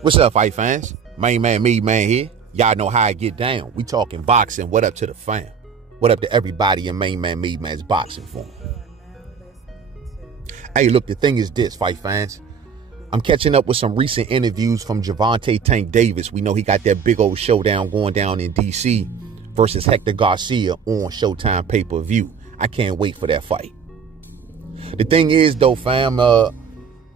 What's up, fight fans? Mainman Mademan here. Y'all know how I get down. We talking boxing. What up to the fam? What up to everybody in Mainman Mademan's boxing form? Hey, look, the thing is this, fight fans. I'm catching up with some recent interviews from Gervonta Tank Davis. We know he got that big old showdown going down in D.C. versus Hector Garcia on Showtime pay-per-view. I can't wait for that fight. The thing is, though, fam,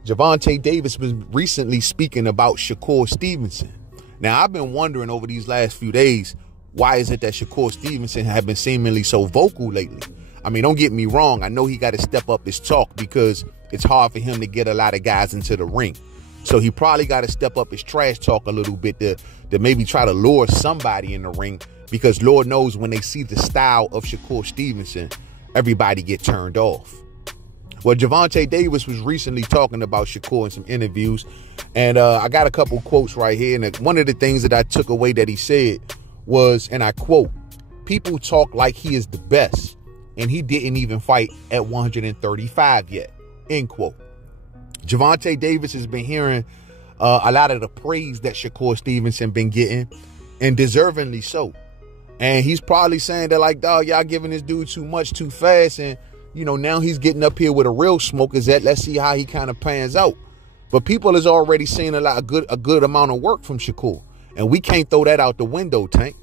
Gervonta Davis was recently speaking about Shakur Stevenson. Now, I've been wondering over these last few days, why is it that Shakur Stevenson have been seemingly so vocal lately? I mean, don't get me wrong. I know he got to step up his talk because it's hard for him to get a lot of guys into the ring. So he probably got to step up his trash talk a little bit to maybe try to lure somebody in the ring, because Lord knows when they see the style of Shakur Stevenson, everybody get turned off. Well, Gervonta Davis was recently talking about Shakur in some interviews, and I got a couple quotes right here. And one of the things that I took away that he said was, and I quote, "People talk like he is the best, and he didn't even fight at 135 yet," end quote. Gervonta Davis has been hearing a lot of the praise that Shakur Stevenson been getting, and deservingly so. And he's probably saying that, like, dog, y'all giving this dude too much too fast, and you know, now he's getting up here with a real smoke. Is that, let's see how he kind of pans out. But people is already seeing a good amount of work from Shakur, and we can't throw that out the window, Tank.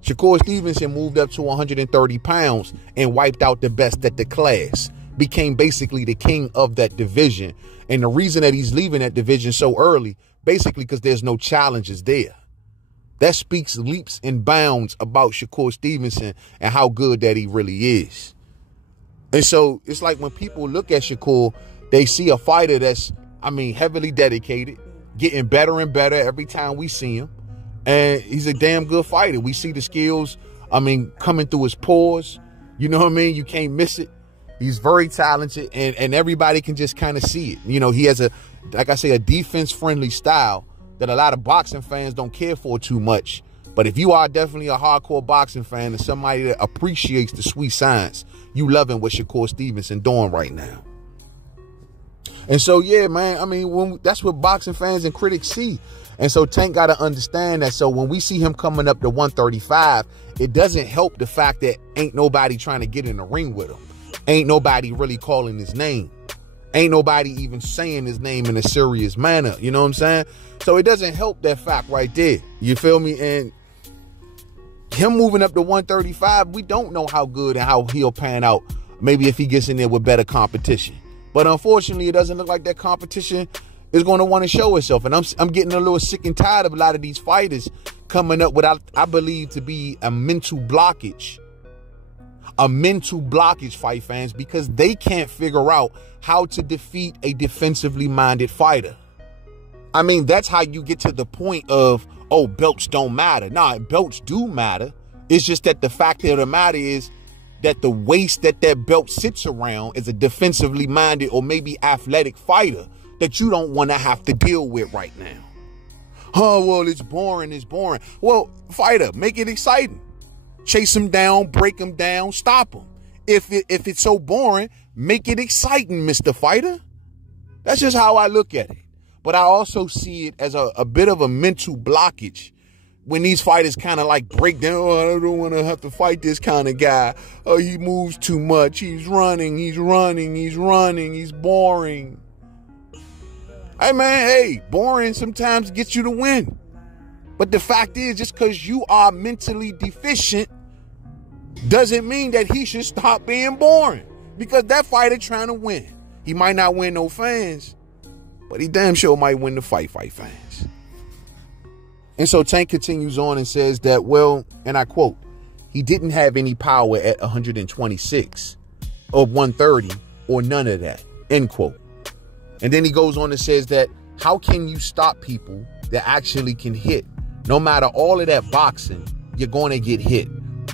Shakur Stevenson moved up to 130 pounds and wiped out the best at the class, became basically the king of that division. And the reason that he's leaving that division so early, basically because there's no challenges there. That speaks leaps and bounds about Shakur Stevenson and how good that he really is. And so it's like when people look at Shakur, they see a fighter that's, I mean, heavily dedicated, getting better and better every time we see him. And he's a damn good fighter. We see the skills, I mean, coming through his pores. You know what I mean? You can't miss it. He's very talented, and everybody can just kind of see it. You know, he has like I say, a defense-friendly style that a lot of boxing fans don't care for too much. But if you are definitely a hardcore boxing fan and somebody that appreciates the sweet science, you loving what Shakur Stevenson doing right now. And so, yeah, man, I mean, that's what boxing fans and critics see. And so Tank got to understand that. So when we see him coming up to 135, it doesn't help the fact that ain't nobody trying to get in the ring with him. Ain't nobody really calling his name. Ain't nobody even saying his name in a serious manner. You know what I'm saying? So it doesn't help that fact right there. You feel me? And him moving up to 135, we don't know how good and how he'll pan out. Maybe if he gets in there with better competition. But unfortunately, it doesn't look like that competition is going to want to show itself. And I'm getting a little sick and tired of a lot of these fighters coming up with, I believe, to be a mental blockage. A mental blockage, fight fans, because they can't figure out how to defeat a defensively minded fighter. I mean, that's how you get to the point of, oh, belts don't matter. Nah, belts do matter. It's just that the fact of the matter is that the waist that belt sits around is a defensively minded or maybe athletic fighter that you don't want to have to deal with right now. Oh, well, it's boring. It's boring. Well, fighter, make it exciting. Chase him down, break him down, stop him. If it's so boring, make it exciting, Mr. Fighter. That's just how I look at it. But I also see it as a bit of a mental blockage when these fighters kind of like break down. Oh, I don't want to have to fight this kind of guy. Oh, he moves too much. He's running, he's boring. Hey, man, hey, boring sometimes gets you the win. But the fact is, just because you are mentally deficient doesn't mean that he should stop being boring. Because that fighter trying to win. He might not win no fans, but he damn sure might win the fight fans. And so Tank continues on and says that, well, and I quote, he didn't have any power at 126 or 130 or none of that, end quote. And then he goes on and says that, how can you stop people that actually can hit? No matter all of that boxing, you're going to get hit.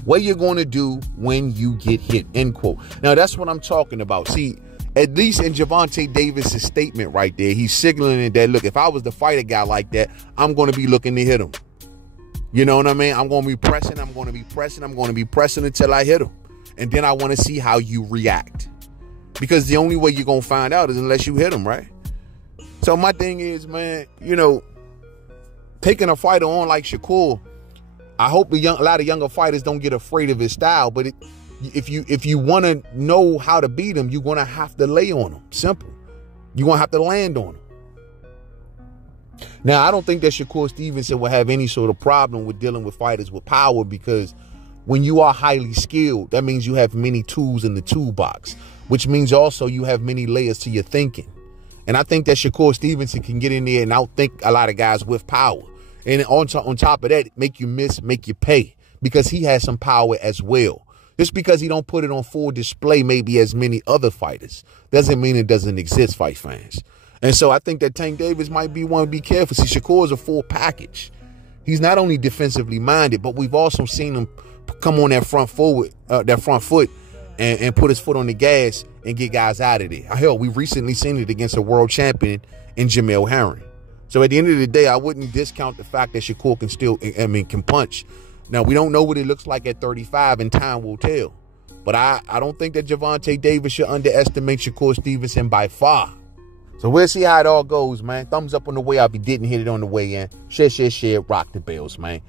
What you're going to do when you get hit, end quote. Now, that's what I'm talking about. See, at least in Gervonta Davis' statement right there, he's signaling that, look, if I was to fight a guy like that, I'm going to be looking to hit him. You know what I mean? I'm going to be pressing, I'm going to be pressing until I hit him. And then I want to see how you react. Because the only way you're going to find out is unless you hit him, right? So my thing is, man, you know, taking a fighter on like Shakur, I hope a lot of younger fighters don't get afraid of his style. But if you want to know how to beat him, you're going to have to lay on him. Simple. You're going to have to land on him. Now, I don't think that Shakur Stevenson will have any sort of problem with dealing with fighters with power, because when you are highly skilled, that means you have many tools in the toolbox, which means also you have many layers to your thinking. And I think that Shakur Stevenson can get in there and outthink a lot of guys with power. And on top of that, make you miss, make you pay, because he has some power as well. Just because he don't put it on full display maybe as many other fighters doesn't mean it doesn't exist, fight fans. And so I think that Tank Davis might be one to be careful. See, Shakur is a full package. He's not only defensively minded, but we've also seen him come on that front foot and put his foot on the gas and get guys out of there. Hell, we've recently seen it against a world champion in Jamel Herring. So at the end of the day, I wouldn't discount the fact that Shakur can punch. Now, we don't know what it looks like at 35, and time will tell. But I don't think that Gervonta Davis should underestimate Shakur Stevenson by far. So we'll see how it all goes, man. Thumbs up on the way out if you didn't hit it on the way in. Share, rock the bells, man.